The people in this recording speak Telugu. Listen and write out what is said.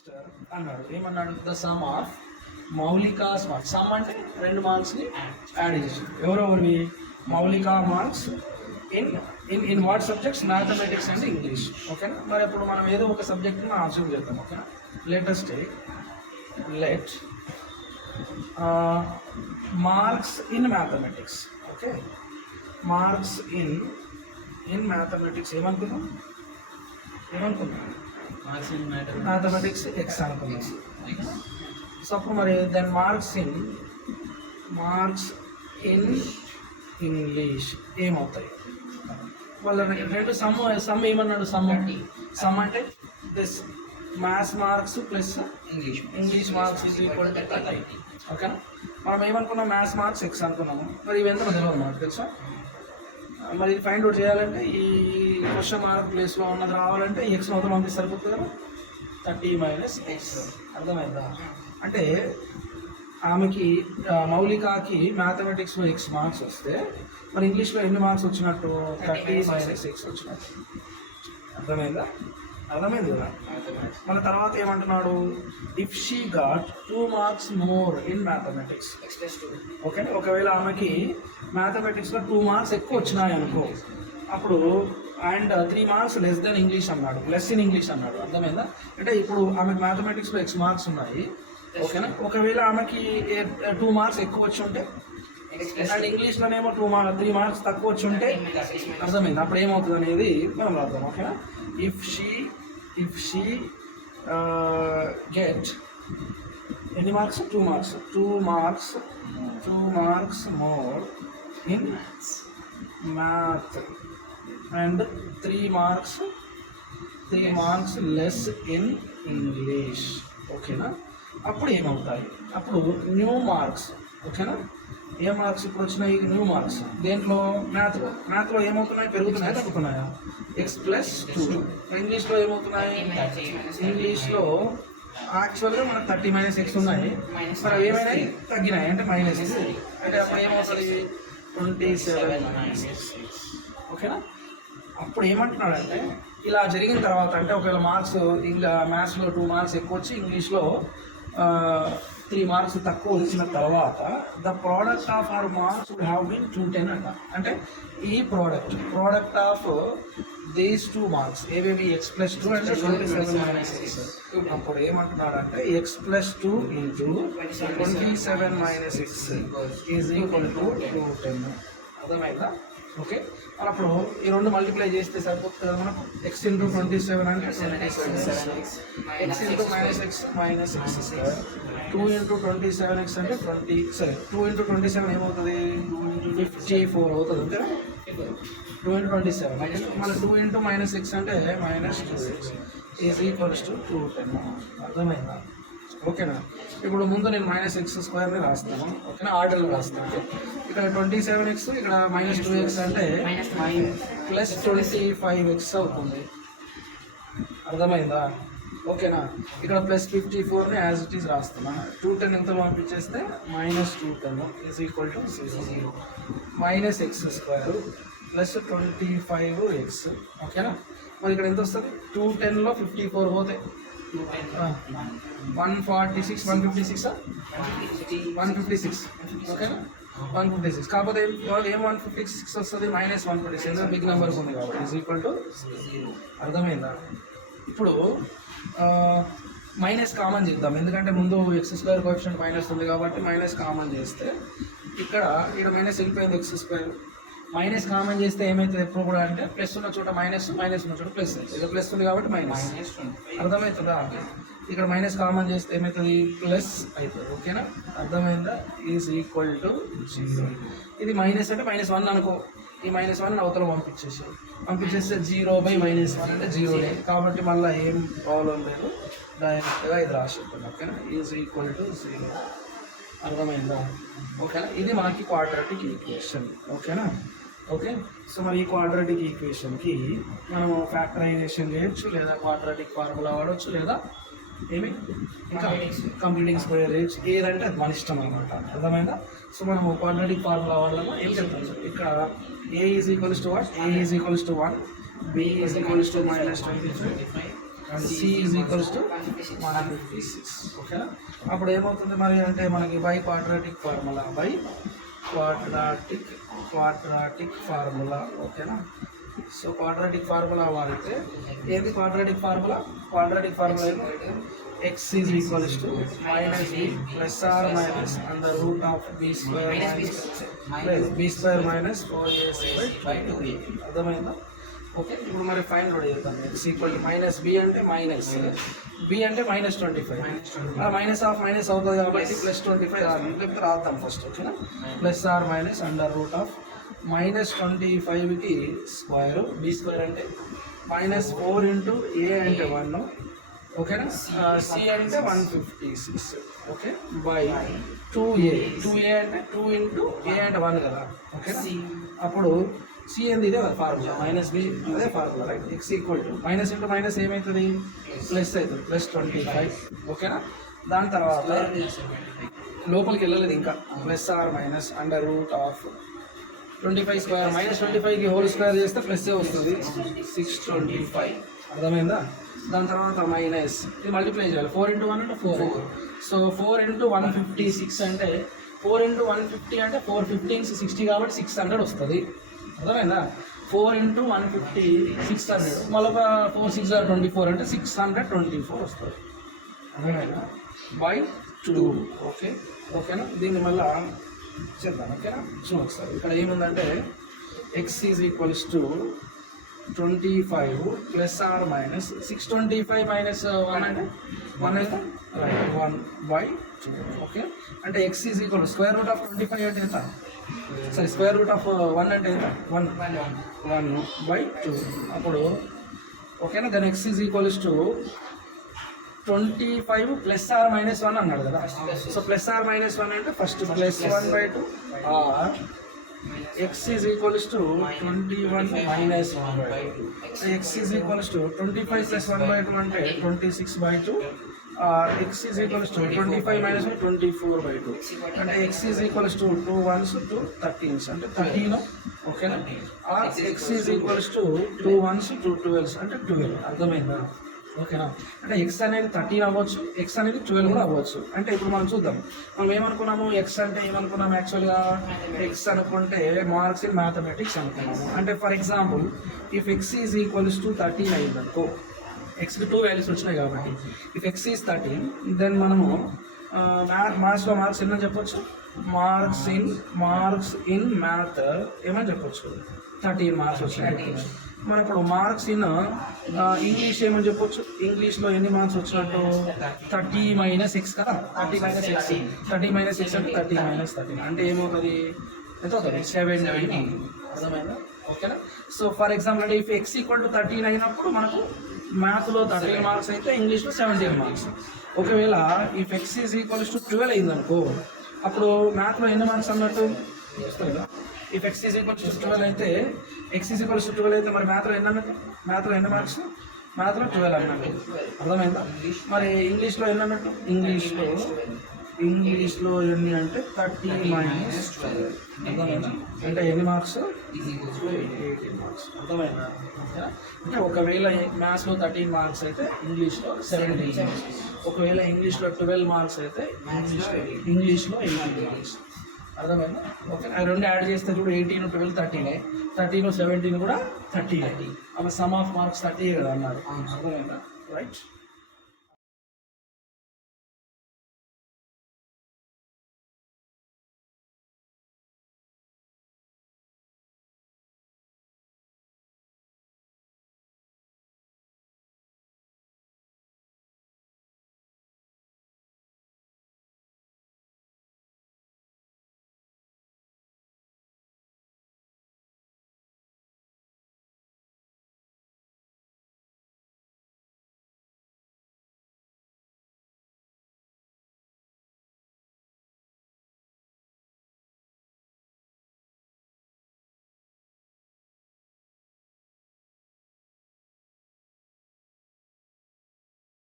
మాస్టర్ అన్నాడు. ఏమన్నాడు? The sum of Moulika's marks. Sum అంటే 2 మార్క్స్ని యాడ్ చేసి ఎవరెవరివి? Moulika marks in in in what subjects? Mathematics and English. ఓకేనా? మరి ఇప్పుడు మనం ఏదో ఒక సబ్జెక్ట్ని ఆన్సర్ చేద్దాం. ఓకేనా? Latest let marks in mathematics. Okay, marks in mathematics ఏమనుకున్నాం? మ్యాథమెటిక్స్ ఎక్స్ అనుకున్నాం. సో అప్పుడు మరి దెన్ మార్క్స్ ఇన్ ఇంగ్లీష్ ఏమవుతాయి? వాళ్ళ రెండు సమ్ ఏమన్నాడు? సమ్ అంటే this maths marks plus English marks is equal to 30. ఓకేనా? మనం ఏమనుకున్నాం? మ్యాథ్స్ మార్క్స్ ఎక్స్ అనుకున్నాము. మరి ఇవి ఎంత తెలియదు మనకు, తెలుసా? మరి ఇది ఫైండ్ అవుట్ చేయాలంటే ఈ క్వశ్చన్ మార్క్ ప్లేస్లో ఉన్నది రావాలంటే ఎక్స్ మొత్తం పంపిస్తే సరిపోతుంది కదా. 30 - x. అర్థమైందా? అంటే ఆమెకి మౌలికాకి మ్యాథమెటిక్స్లో ఎక్స్ మార్క్స్ వస్తే మరి ఇంగ్లీష్లో ఎన్ని మార్క్స్ వచ్చినట్టు? 30 - x వచ్చినట్టు. అర్థమైందా? అర్థమైంది కదా. మన తర్వాత ఏమంటున్నాడు? If she got 2 marks more in mathematics. Okay, ఒకవేళ ఆమెకి మ్యాథమెటిక్స్లో 2 మార్క్స్ ఎక్కువ వచ్చినాయి అనుకో, అప్పుడు and 3 marks less than English అన్నాడు, లెస్ ఇన్ ఇంగ్లీష్ అన్నాడు. అర్థమైందా? అంటే ఇప్పుడు ఆమెకి మ్యాథమెటిక్స్లో ఎక్స్ మార్క్స్ ఉన్నాయి. ఓకేనా? ఒకవేళ ఆమెకి 2 మార్క్స్ ఎక్కువ వచ్చి ఉంటే అండ్ ఇంగ్లీష్లోనేమో 3 మార్క్స్ తక్కువ వచ్చి ఉంటే, అర్థమైంది? అప్పుడు ఏమవుతుంది అనేది మనం రాద్దాం. ఓకేనా? ఇఫ్ షీ గెట్ ఎన్ని marks? 2 marks. 2 marks more in math and 3 marks less in English. ఓకేనా? అప్పుడు ఏమవుతాయి? అప్పుడు న్యూ మార్క్స్. ఓకేనా? ఏ మార్క్స్ ఇప్పుడు వచ్చినాయి? New marks. దేంట్లో? మ్యాథ్లో ఏమవుతున్నాయి? పెరుగుతున్నాయి, తగ్గుతున్నాయా? x+2. ఇంగ్లీష్లో ఏమవుతున్నాయి? ఇంగ్లీష్లో యాక్చువల్గా మనకు 30 - x ఉన్నాయి. మరి అవి ఏమైనాయి? తగ్గినాయి, అంటే -x. అంటే అప్పుడు ఏమవుతుంది? 27 - ఓకేనా? అప్పుడు ఏమంటున్నాడంటే ఇలా జరిగిన తర్వాత, అంటే ఒకవేళ మార్క్స్ ఇలా మ్యాథ్స్లో 2 మార్క్స్ ఎక్కువ వచ్చి ఇంగ్లీష్లో 3 మార్క్స్ తక్కువ వచ్చిన తర్వాత the product of our marks would have been 210 అంట. అంటే ఈ ప్రోడక్ట్ ఆఫ్ దీస్ 2 మార్క్స్ ఏవేవి? x+2 అంటే 27 - x. అప్పుడు ఏమంటున్నాడంటే x+2 × 27 - x is equal to 210. అర్థమైందా? ఓకే, మరి అప్పుడు ఈ 2 మల్టిప్లై చేస్తే సరిపోతుంది కదా మనకు. x × 27 అంటే 27x, x × -x -x². 2 × 27x అంటే 2 × 27 ఏమవుతుంది? 54 అవుతుంది. అంతేనా? 2 × 27 మళ్ళీ 2 × -x అంటే -2x ఈజ్ ఈక్వల్స్ టు 210. అర్థమైందా? ఓకేనా? ఇప్పుడు ముందు నేను -x² రాస్తాను. ఓకేనా? ఆర్డర్లో రాస్తాను. ఇక్కడ 27x, ఇక్కడ -2x అంటే +25x అవుతుంది. అర్థమైందా? ఓకేనా? ఇక్కడ +54ని యాజ్ ఇట్ ఈజ్ రాస్తున్నా. 210 ఎంత పంపించేస్తే -210 is equal to 0. -x² +25x. ఓకేనా? మరి ఇక్కడ ఎంత వస్తుంది? 210లో 54 పోతే 146 ఓకేనా? 156. కాకపోతే ఏం 156 వస్తుంది? -146. ఎందుకంటే బిగ్ నెంబర్ ఉంది కాబట్టి ఈజ్ ఈక్వల్ టు 0. అర్థమైందా? ఇప్పుడు మైనస్ కామన్ చేద్దాం, ఎందుకంటే ముందు x² కోఎఫిషియంట్ మైనస్ ఉంది కాబట్టి మైనస్ కామన్ చేస్తే ఇక్కడ మైనస్ వెళ్ళిపోయింది. x² మైనస్ కామన్ చేస్తే ఏమవుతుంది? ఎప్పుడు కూడా అంటే ప్లస్ ఉన్న చోట మైనస్, మైనస్ ఉన్న చోట ప్లస్. ఇది ప్లస్ ఉంది కాబట్టి మైనస్. అర్థమవుతుందా? ఇక్కడ మైనస్ కామన్ చేస్తే ఏమవుతుంది? ప్లస్ అవుతుంది. ఓకేనా? అర్థమైందా? Is equal to 0. ఇది మైనస్ అంటే -1 అనుకో. ఈ -1 అవతల పంపించేస్తే 0/-1 అంటే 0 కాబట్టి మళ్ళీ ఏం ప్రాబ్లం లేదు, డైరెక్ట్గా ఇది రాసిద్దాం. ఓకేనా? Is equal to 0. అర్థమైందా? ఓకేనా? ఇది మనకి క్వాడ్రాటిక్ ఈక్వేషన్. ఓకేనా? ఓకే, సో మరి ఈ క్వాడ్రాటిక్ ఈక్వేషన్కి మనము ఫ్యాక్టరైజేషన్ చేయొచ్చు, లేదా క్వాడ్రాటిక్ ఫార్ములా వాడవచ్చు, లేదా ఇంకా కంప్లీటింగ్ స్క్వేర్ చేయొచ్చు. ఏదంటే అది మన ఇష్టం అనమాట. అర్థమైందా? సో మనము క్వాడ్రాటిక్ ఫార్ములా వాడలేమో ఏం చెప్తాం? ఇక్కడ a is equals to what? a is equals to 1, b is equals to -25, and C is equals to 156. ఓకేనా? అప్పుడు ఏమవుతుంది మరి అంటే మనకి బై క్వాడ్రాటిక్ ఫార్ములా ఓకేనా? సో క్వాడ్రాటిక్ ఫార్ములా వాడితే ఏది క్వాడ్రాటిక్ ఫార్ములా ఏమో x is equals to minus B plus or minus under root of B square minus 4ac/2a. అర్థమైందా? ఓకే, ఇప్పుడు మరి ఫైండ్ అవుట్ చేద్దాం. x equal to minus B అంటే మైనస్ బి అంటే -25 మైనస్ ఆఫ్ మైనస్ అవుతుంది కాబట్టి +25 లేకపోతే రాద్దాం ఫస్ట్. ఓకేనా? Plus or minus under root of -25కి స్క్వేర్ బి స్క్వేర్ అంటే -4 ఇంటూ ఏ అంటే 1. ఓకేనా? సి అంటే 156. ఓకే, బై 2a అంటే 2 ఇంటూ ఏ అంటే 1 కదా. ఓకేనా? అప్పుడు సి ఏంది ఇదే కదా ఫార్ములా, మైనస్ బి అదే formula right. X equal to minus into minus ఏమవుతుంది, ప్లస్ అవుతుంది, +25. ఓకేనా? దాని తర్వాత లోపలికి వెళ్ళలేదు ఇంకా, plus or minus under root of 25 square -25కి హోల్ స్క్వేర్ చేస్తే ప్లస్ వస్తుంది 625. అర్థమైందా? దాని తర్వాత మైనస్ ఇది మల్టిప్లై చేయాలి. 4 ఇంటూ 1 అంటే 4. సో 4 ఇంటూ 156 అంటే 4 ఇంటూ 150 అంటే 415 60 కాబట్టి 600 వస్తుంది. అర్థమైందా? 4 ఇంటూ 150 600 మళ్ళీ 4 6 24 అంటే 624 వస్తుంది. అర్థమైందా? బై 2. ఓకేనా? దీన్ని మళ్ళీ చేద్దాం. ఓకేనా? చూడండి ఒకసారి ఇక్కడ ఏముందంటే x is equals to 25 plus or minus 625 minus 1 అంటే 1 అయితే 1/2. ఓకే, అంటే x is equal square root of 25 అంటే ఎంత, సరే స్క్వేర్ రూట్ ఆఫ్ 1 అంటే ఎంత, 1/2. అప్పుడు ఓకేనా, దాని x is equals to 25 plus or minus 1 అన్నాడు కదా. సో ప్లస్ ఆర్ మైనస్ 1 అంటే first +1/2 or x is equals to 21 minus 1/2. x is equals to 25 plus 1/2 అంటే 26/2. x is equals to 25 minus 1 24/2. అంటే x is equals to 2 1s 2 13s అంటే 13. ఓకేనా? x is equals to 2 1s 2 12s అంటే 12. అర్థమైందా? ఓకేనా? అంటే x అనేది 13 అవ్వచ్చు, x అనేది 12 కూడా అవ్వచ్చు. అంటే ఇప్పుడు మనం చూద్దాం, మనం ఏమనుకున్నాము, x అంటే ఏమనుకున్నాము, యాక్చువల్గా x అనుకుంటే మార్క్స్ ఇన్ మ్యాథమెటిక్స్ అనుకున్నాము. అంటే for example if x is equals to 13 అయిందనుకో, xకి 2 వాల్యూస్ వచ్చినాయి కాబట్టి ఇఫ్ x ఈజ్ 13 దెన్ మనము మ్యాథ్స్లో మార్క్స్ ఎన్నని చెప్పొచ్చు, మార్క్స్ ఇన్ మ్యాథ్ ఏమని చెప్పొచ్చు, 13 మార్క్స్ వచ్చినాయి. మనం ఇప్పుడు మార్క్స్ ఇన్ ఇంగ్లీష్ ఏమని చెప్పొచ్చు, ఇంగ్లీష్లో ఎన్ని మార్క్స్ వచ్చినట్టు 30 - x కదా, 30 - x అంటే 30 - 13 అంటే ఏమవుతుంది, ఎంత అవుతుంది, 17. అర్థమైందా? ఓకేనా? సో ఫర్ ఎగ్జాంపుల్ అంటే ఇఫ్ x ఈక్వల్ టు 13 అయినప్పుడు మనకు మ్యాథ్లో 13 మార్క్స్ అయితే ఇంగ్లీష్లో 17 మార్క్స్. ఒకవేళ if x is equals to 12 అయిందనుకో, అప్పుడు మ్యాథ్లో ఎన్ని మార్క్స్ అన్నట్టు వస్తుంది కదా. If x is equals to 12 అయితే మరి మ్యాథ్లో ఎన్ని అన్నట్టు, మ్యాథ్లో ఎన్ని మార్క్స్, మ్యాథ్లో 12 అన్నట్టు. అర్థమైందా? మరి ఇంగ్లీష్లో ఎన్ని అన్నట్టు, ఇంగ్లీష్లో ఎన్ని అంటే 30 - 12. అర్థమైందా? అంటే ఎన్ని మార్క్స్, 18 మార్క్స్. అర్థమైందా? అంటే ఒకవేళ మ్యాథ్స్లో 13 మార్క్స్ అయితే ఇంగ్లీష్లో 17 మార్క్స్, ఒకవేళ ఇంగ్లీష్లో 12 మార్క్స్ అయితే ఇంగ్లీష్లో 18 మార్క్స్. అర్థమైందా? ఓకే, ఆ రెండు యాడ్ చేస్తే చూడు 18 12 13, 13 17 కూడా 30. అలా సమ్ ఆఫ్ మార్క్స్ 30 కదా అన్నారు. అర్థమైందా? రైట్.